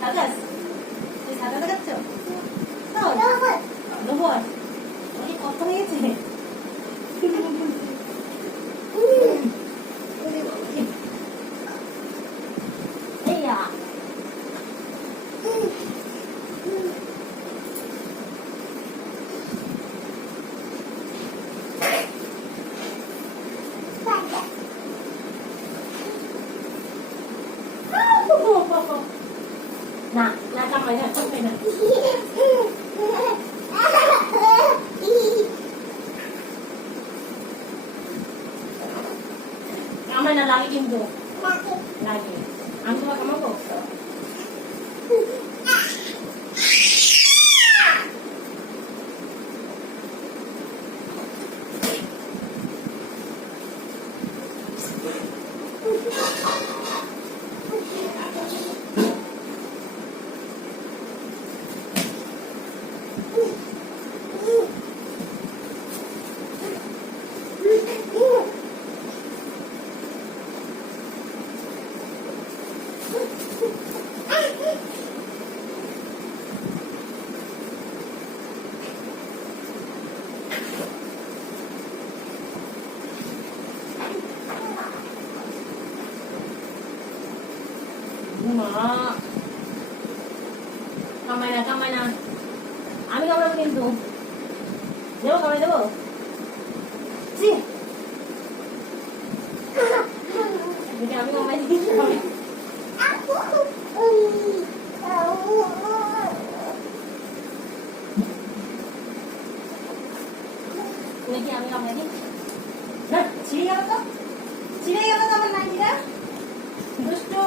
সাদাস তুই সাদা দেখাচ্ছ লোবর অনেক কত হয়েছে এইয়া না না কামাই না কামাই না কামাই না লাগে কিন্তু লাগে আমি তোমার কামাবো মা কামাই না আমি কামাবো কিন্তু দেবো কামাই দেবো আমি কামাই দিচ্ছি নাকি আমি কামাই দিই না ছিঁড়ে গেল তো আমার নাইটিটা দুষ্টু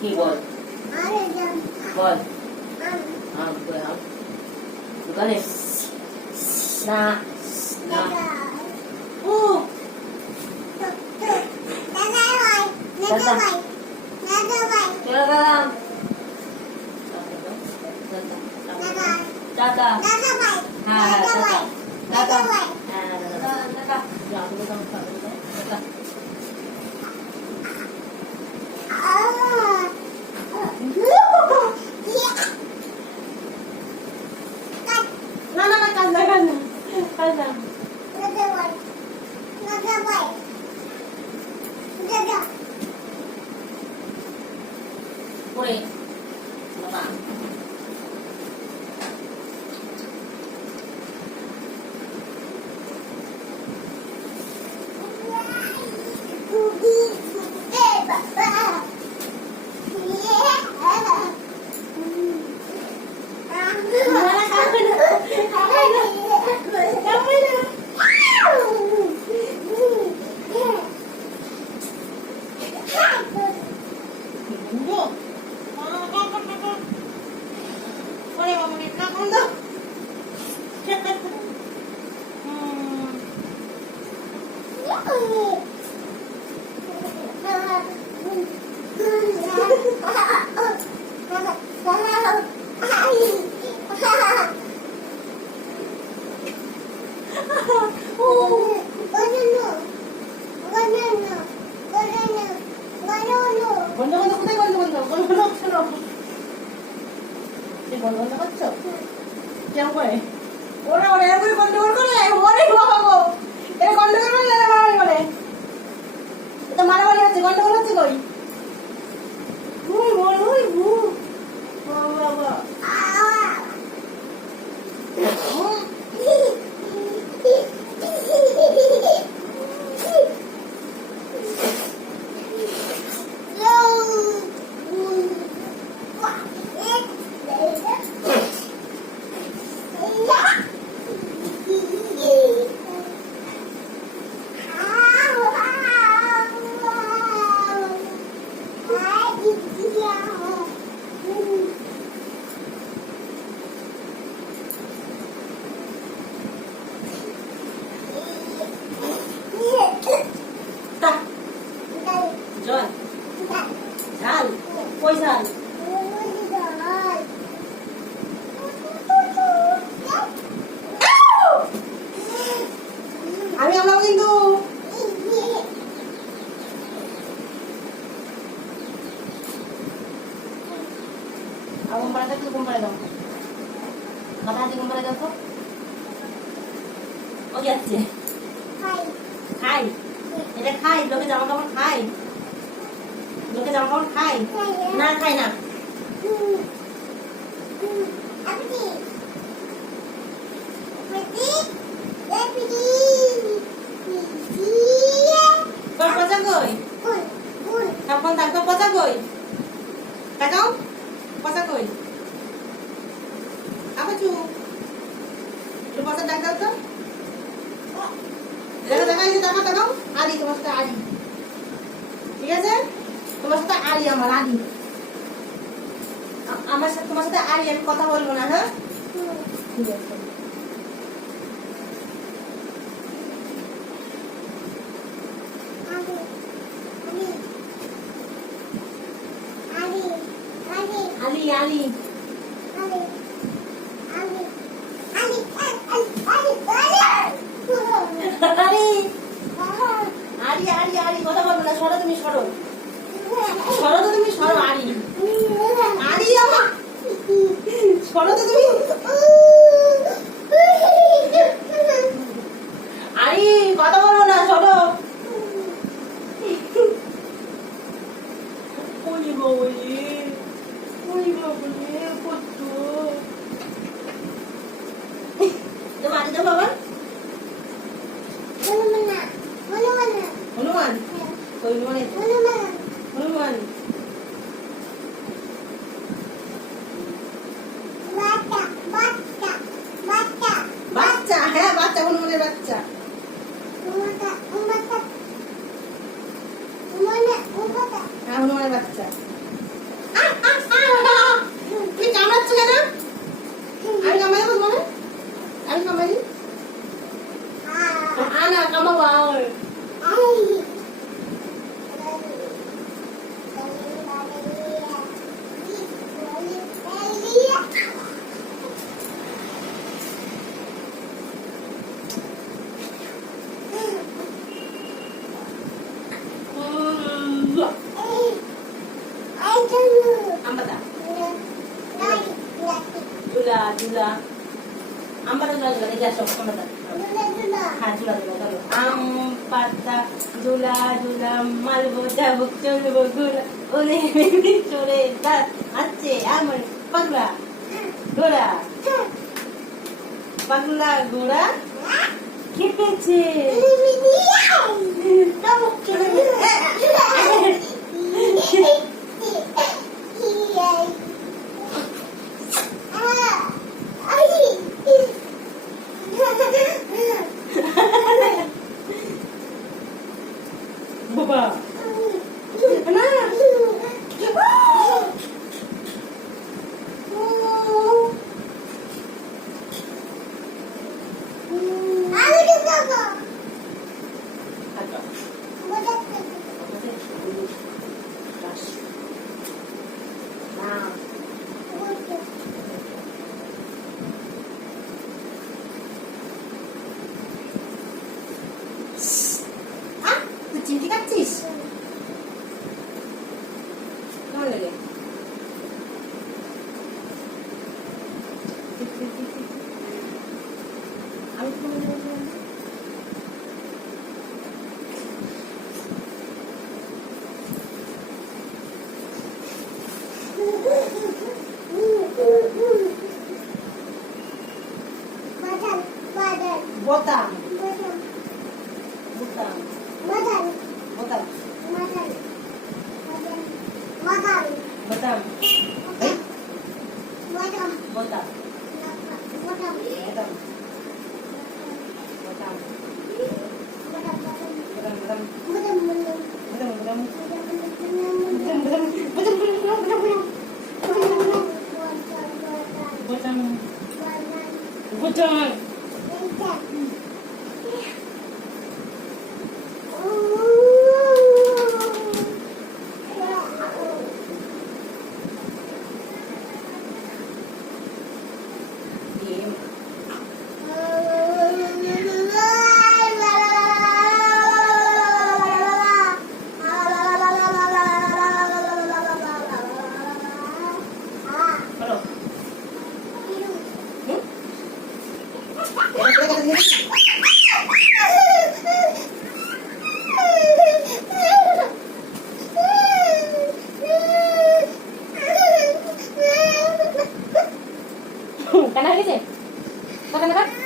কি বল বল দোকানে না না ও দাদা হ্যাঁ হ্যাঁ দাদা দাদা পয়সা আমি আমরা কিন্তু কোম্পানিটা একটু কোম্পানি দাও মাথা হাতে কোম্পানি দাও তো ও যাচ্ছে খাই এটা খাই লোকে জামা কাপড় খাই লোকে জামা কাপড় খাই না খাই না তোর পচা কই তখন তার তো পচা কই তাকাও পচা কই আবার চু একটু পচা ডাক দাও তো দেখা দেখা এই যে তাকাও তাকাও আলি তোমার সাথে আলি ঠিক আছে তোমার সাথে আলি আমার আলি আমার সাথে তোমার সাথে আলি আমি কথা বলবো না হ্যাঁ ঠিক আছে আলি আলি আলি আলি আলি কথা বলবো না সরো তুমি সরো সরো তো তুমি সরো আলি আলি আমার সরো তো তুমি আলি কথা বলবো না সরো ওই বলি ওই বলি কত তো বাড়ি দাও বাবা হনুমান কই হনুমান বাচ্চা হ্যাঁ বাচ্চা হনুমানের বাচ্চা হ্যাঁ হনুমানের বাচ্চা তুমি কামড়াচ্ছ কেন আমি কামাই দেবো তোমার আমি কামাই আনা কামাবো ambata jula ambata jula ini asok ambata ha jula ambata jula malbo jabuk chulbo gula ole meni chore da acche amar pagla gora কেটেছে জবুক চুলবো বাবা না চিমটি খাচ্ছিস কেমন লাগে আমি বোতাম বোতাম Batam. Batam. Batam. Eh? Batam. Batam. Batam. Batam. Batam. কান্না হয়ে গেছে? কান্না